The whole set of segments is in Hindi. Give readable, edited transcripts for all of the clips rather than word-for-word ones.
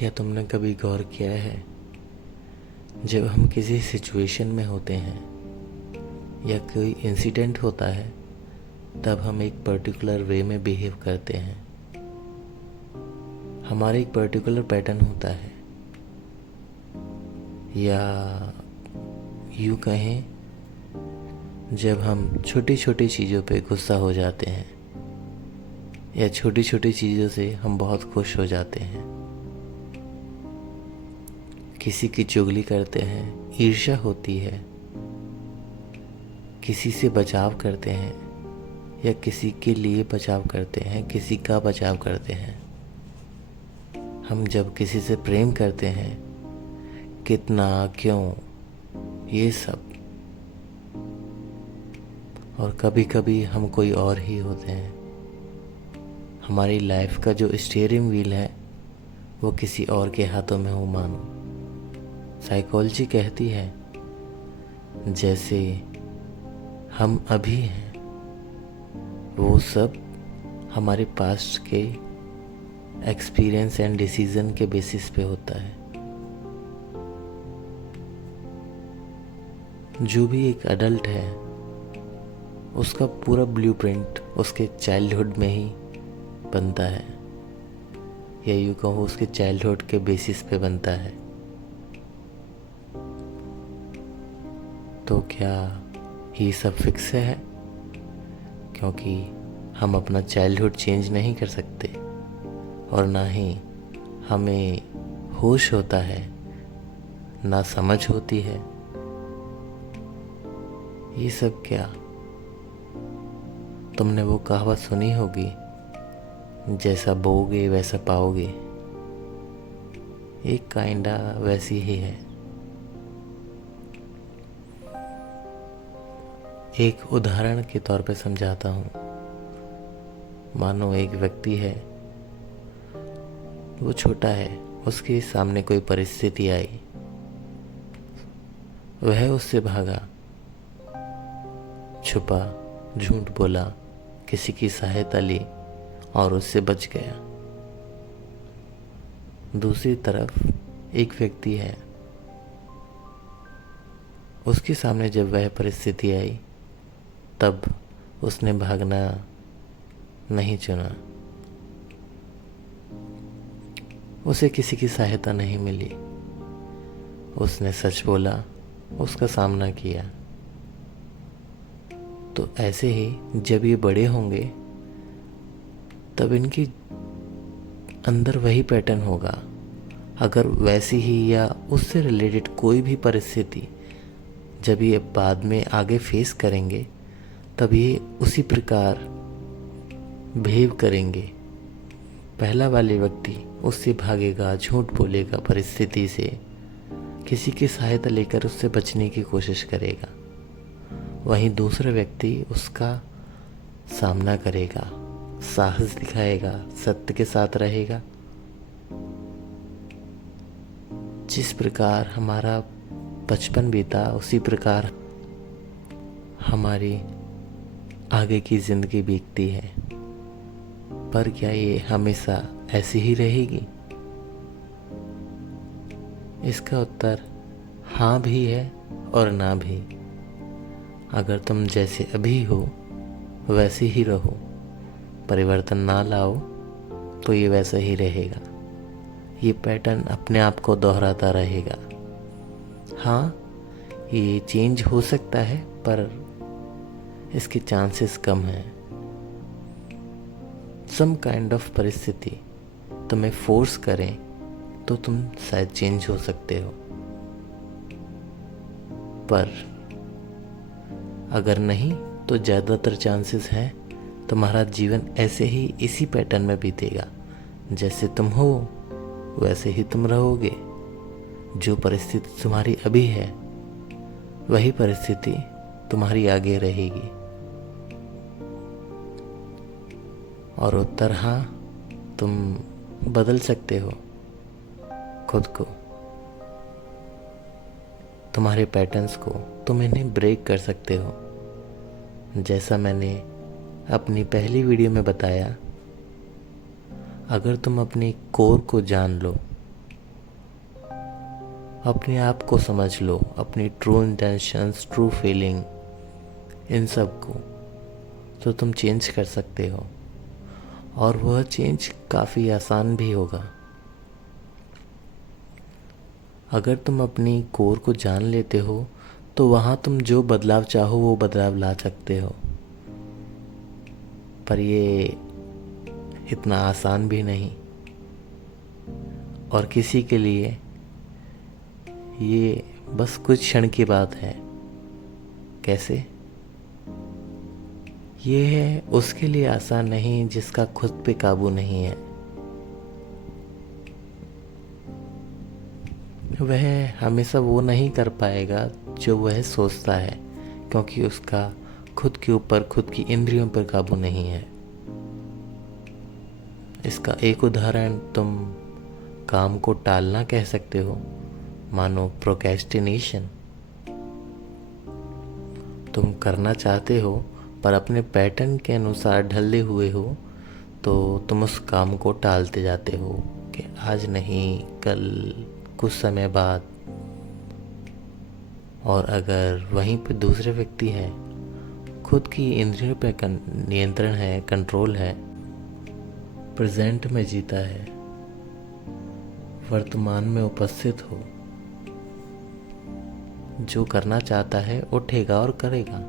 क्या तुमने कभी गौर किया है, जब हम किसी सिचुएशन में होते हैं या कोई इंसिडेंट होता है, तब हम एक पर्टिकुलर वे में बिहेव करते हैं। हमारा एक पर्टिकुलर पैटर्न होता है, या यूँ कहें, जब हम छोटी छोटी चीज़ों पे गुस्सा हो जाते हैं या छोटी छोटी चीज़ों से हम बहुत खुश हो जाते हैं। किसी की चुगली करते हैं, ईर्ष्या होती है, किसी से बचाव करते हैं या किसी के लिए बचाव करते हैं, किसी का बचाव करते हैं। हम जब किसी से प्रेम करते हैं, कितना, क्यों, ये सब। और कभी कभी हम कोई और ही होते हैं। हमारी लाइफ का जो स्टीयरिंग व्हील है वो किसी और के हाथों में हो मानो। साइकोलॉजी कहती है, जैसे हम अभी हैं वो सब हमारे पास्ट के एक्सपीरियंस एंड डिसीजन के बेसिस पे होता है। जो भी एक अडल्ट है उसका पूरा ब्लूप्रिंट उसके चाइल्डहुड में ही बनता है, या यूँ कहूँ उसके चाइल्डहुड के बेसिस पे बनता है। तो क्या ये सब फिक्स है? क्योंकि हम अपना चाइल्डहुड चेंज नहीं कर सकते और ना ही हमें होश होता है, ना समझ होती है। ये सब क्या? तुमने वो कहावत सुनी होगी, जैसा बोओगे वैसा पाओगे। एक काइंडा वैसी ही है। एक उदाहरण के तौर पे समझाता हूँ। मानो एक व्यक्ति है, वो छोटा है, उसके सामने कोई परिस्थिति आई, वह उससे भागा, छुपा, झूठ बोला, किसी की सहायता ली और उससे बच गया। दूसरी तरफ एक व्यक्ति है, उसके सामने जब वह परिस्थिति आई तब उसने भागना नहीं चुना। उसे किसी की सहायता नहीं मिली, उसने सच बोला, उसका सामना किया। तो ऐसे ही जब ये बड़े होंगे तब इनकी अंदर वही पैटर्न होगा। अगर वैसी ही या उससे रिलेटेड कोई भी परिस्थिति जब ये बाद में आगे फेस करेंगे तब ये उसी प्रकार बिहेव करेंगे। पहला वाले व्यक्ति उससे भागेगा, झूठ बोलेगा, परिस्थिति से किसी की सहायता लेकर उससे बचने की कोशिश करेगा। वहीं दूसरा व्यक्ति उसका सामना करेगा, साहस दिखाएगा, सत्य के साथ रहेगा। जिस प्रकार हमारा बचपन बीता उसी प्रकार हमारी आगे की जिंदगी बीतती है। पर क्या ये हमेशा ऐसी ही रहेगी? इसका उत्तर हाँ भी है और ना भी। अगर तुम जैसे अभी हो वैसे ही रहो, परिवर्तन ना लाओ तो ये वैसा ही रहेगा। ये पैटर्न अपने आप को दोहराता रहेगा। हाँ, ये चेंज हो सकता है पर इसके चांसेस कम हैं। सम काइंड ऑफ परिस्थिति तुम्हें फोर्स करें तो तुम शायद चेंज हो सकते हो, पर अगर नहीं तो ज़्यादातर चांसेस हैं तुम्हारा जीवन ऐसे ही इसी पैटर्न में बीतेगा। जैसे तुम हो वैसे ही तुम रहोगे। जो परिस्थिति तुम्हारी अभी है वही परिस्थिति तुम्हारी आगे रहेगी। और उत्तर हाँ, तुम बदल सकते हो खुद को, तुम्हारे पैटर्न्स को। तुम इन्हें ब्रेक कर सकते हो। जैसा मैंने अपनी पहली वीडियो में बताया, अगर तुम अपनी कोर को जान लो अपने आप को समझ लो, अपनी ट्रू इंटेंशंस, ट्रू फीलिंग, इन सब को तो तुम चेंज कर सकते हो। और वह चेंज काफ़ी आसान भी होगा। अगर तुम अपनी कोर को जान लेते हो तो वहाँ तुम जो बदलाव चाहो वो बदलाव ला सकते हो। पर ये इतना आसान भी नहीं, और किसी के लिए ये बस कुछ क्षण की बात है। कैसे? ये है उसके लिए आसान नहीं जिसका खुद पे काबू नहीं है। वह हमेशा वो नहीं कर पाएगा जो वह सोचता है, क्योंकि उसका खुद के ऊपर, खुद की इंद्रियों पर काबू नहीं है। इसका एक उदाहरण तुम काम को टालना कह सकते हो, मानो प्रोक्रेस्टिनेशन। तुम करना चाहते हो पर अपने पैटर्न के अनुसार ढले हुए हो, तो तुम उस काम को टालते जाते हो कि आज नहीं, कल, कुछ समय बाद। और अगर वहीं पे दूसरे व्यक्ति है, खुद की इंद्रियों पे नियंत्रण है, कंट्रोल है, प्रेजेंट में जीता है, वर्तमान में उपस्थित हो, जो करना चाहता है उठेगा और करेगा।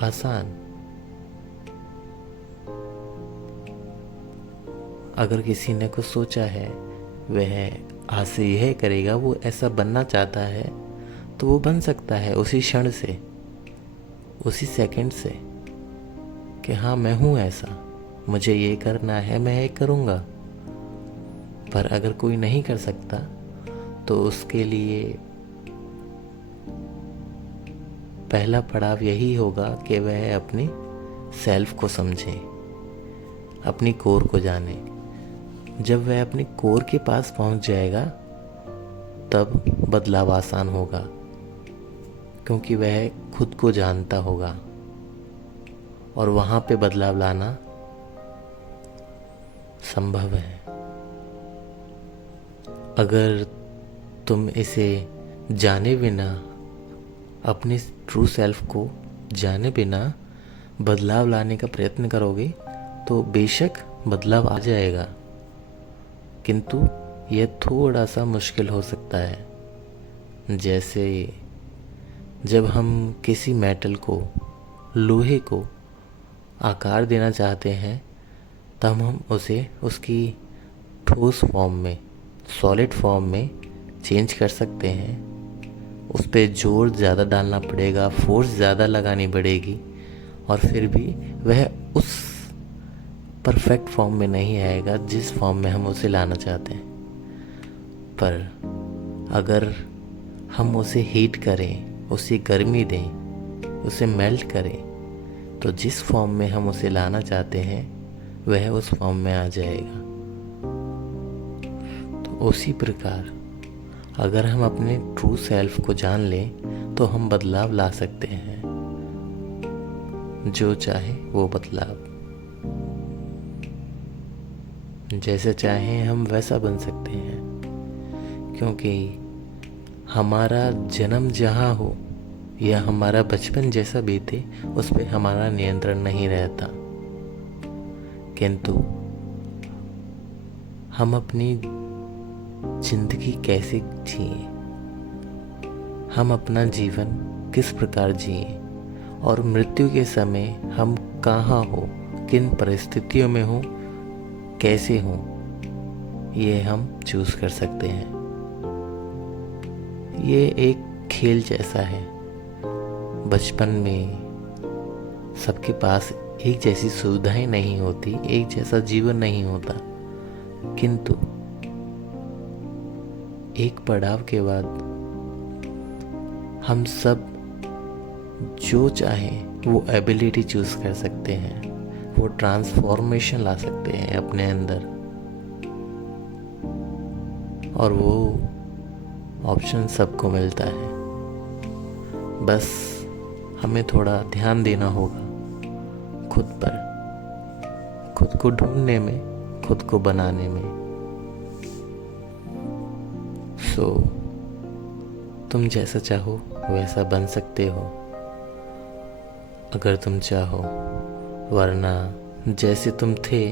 आसान। अगर किसी ने कुछ सोचा है, वह आज से यह करेगा, वो ऐसा बनना चाहता है, तो वो बन सकता है उसी क्षण से, उसी सेकंड से, कि हाँ मैं हूँ ऐसा, मुझे ये करना है, मैं ये करूँगा। पर अगर कोई नहीं कर सकता तो उसके लिए पहला पड़ाव यही होगा कि वह अपनी सेल्फ को समझे, अपनी कोर को जाने। जब वह अपनी कोर के पास पहुंच जाएगा तब बदलाव आसान होगा, क्योंकि वह खुद को जानता होगा, और वहाँ पे बदलाव लाना संभव है। अगर तुम इसे जाने बिना, अपनी ट्रू सेल्फ को जाने बिना बदलाव लाने का प्रयत्न करोगे तो बेशक बदलाव आ जाएगा, किंतु यह थोड़ा सा मुश्किल हो सकता है। जैसे जब हम किसी मेटल को, लोहे को आकार देना चाहते हैं, तब हम उसे उसकी ठोस फॉर्म में, सॉलिड फॉर्म में चेंज कर सकते हैं। उस पर जोर ज़्यादा डालना पड़ेगा, फोर्स ज़्यादा लगानी पड़ेगी, और फिर भी वह उस परफेक्ट फॉर्म में नहीं आएगा जिस फॉर्म में हम उसे लाना चाहते हैं। पर अगर हम उसे हीट करें, उसे गर्मी दें, उसे मेल्ट करें, तो जिस फॉर्म में हम उसे लाना चाहते हैं वह उस फॉर्म में आ जाएगा। तो उसी प्रकार अगर हम अपने ट्रू सेल्फ को जान लें तो हम बदलाव ला सकते हैं, जो चाहे वो बदलाव। जैसे चाहे हम वैसा बन सकते हैं, क्योंकि हमारा जन्म जहाँ हो या हमारा बचपन जैसा बीते, उस पर हमारा नियंत्रण नहीं रहता, किंतु हम अपनी जिंदगी कैसे जिए, हम अपना जीवन किस प्रकार जिए, और मृत्यु के समय हम कहाँ हो, किन परिस्थितियों में हो, कैसे हो, ये हम चूज कर सकते हैं। ये एक खेल जैसा है। बचपन में सबके पास एक जैसी सुविधाएं नहीं होती, एक जैसा जीवन नहीं होता, किंतु एक पड़ाव के बाद हम सब जो चाहें वो एबिलिटी चूज कर सकते हैं, वो ट्रांसफॉर्मेशन ला सकते हैं अपने अंदर, और वो ऑप्शन सबको मिलता है। बस हमें थोड़ा ध्यान देना होगा खुद पर, खुद को ढूंढने में, खुद को बनाने में। तो तुम जैसा चाहो वैसा बन सकते हो अगर तुम चाहो, वरना जैसे तुम थे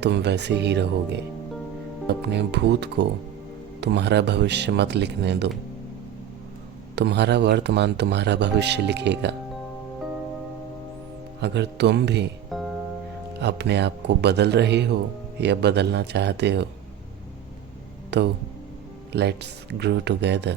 तुम वैसे ही रहोगे। अपने भूत को तुम्हारा भविष्य मत लिखने दो, तुम्हारा वर्तमान तुम्हारा भविष्य लिखेगा। अगर तुम भी अपने आप को बदल रहे हो या बदलना चाहते हो तो लेट्स ग्रो टुगेदर।